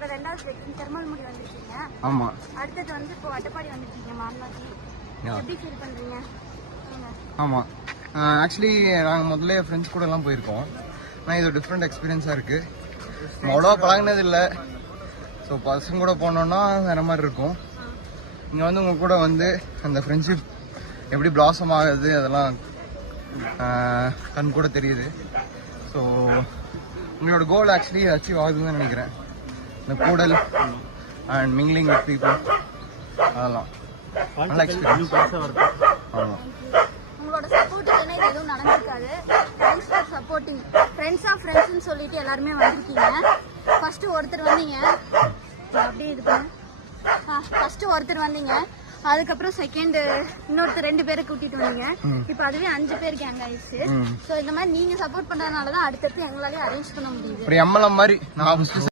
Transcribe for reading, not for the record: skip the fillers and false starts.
உங்களோட ரெண்டாவது செட்டிங் திருமல்முடி வந்திருக்கீங்க. ஆமா. அடுத்தது வந்து இப்போ அட்டப்பாடி வந்திருக்கீங்க மார்னாசி. எப்படி ஃபீல் பண்றீங்க? ஆமா. ஆக்சுவலி நாங்க முதல்ல ஃப்ரெண்ட்ஸ் கூட எல்லாம் போயிருக்கோம். ஆனால் இது டிஃப்ரெண்ட் எக்ஸ்பீரியன்ஸா இருக்கு. அவ்வளோவா பழகினது இல்லை. ஸோ பசங்க கூட போனோம்னா வேற மாதிரி இருக்கும். இங்கே வந்து உங்க கூட வந்து அந்த ஃப்ரெண்ட்ஷிப் எப்படி பிளாசம் ஆகுது அதெல்லாம் கண் கூட தெரியுது. ஸோ உங்களோட கோல் ஆக்சுவலி அச்சீவ் ஆகுதுன்னு நினைக்கிறேன். இந்த கூடல் அண்ட் மிங்கிலிங் வித் பீப்புள் அதெல்லாம் நல்ல எக்ஸ்பீரியன்ஸ். ஆமாம். உங்களோட சப்போர்ட் இல்லைன்னா இது எதுவும் நடந்திருக்காது. Thanks for supporting. ஃப்ரெண்ட்ஸ்னு சொல்லிட்டு எல்லாருமே வந்திருக்கீங்க. ஃபர்ஸ்ட் ஒருத்தர் வந்தீங்க, அப்படியே இது பண்ணு. ஃபர்ஸ்ட் ஒருத்தர் வந்தீங்க, அதுக்கப்புறம் செகண்ட் இன்னொருத்தர் 2 பேரை கூட்டிட்டு வந்தீங்க. இப்போ அதுவே 5 பேர் கேங் ஆயிடுச்சு. ஸோ இந்த மாதிரி நீங்க சப்போர்ட் பண்றதுனால தான் அடுத்தடுத்து எங்களாலேயும் அரேஞ்ச் பண்ண முடியுது. மாதிரி நான்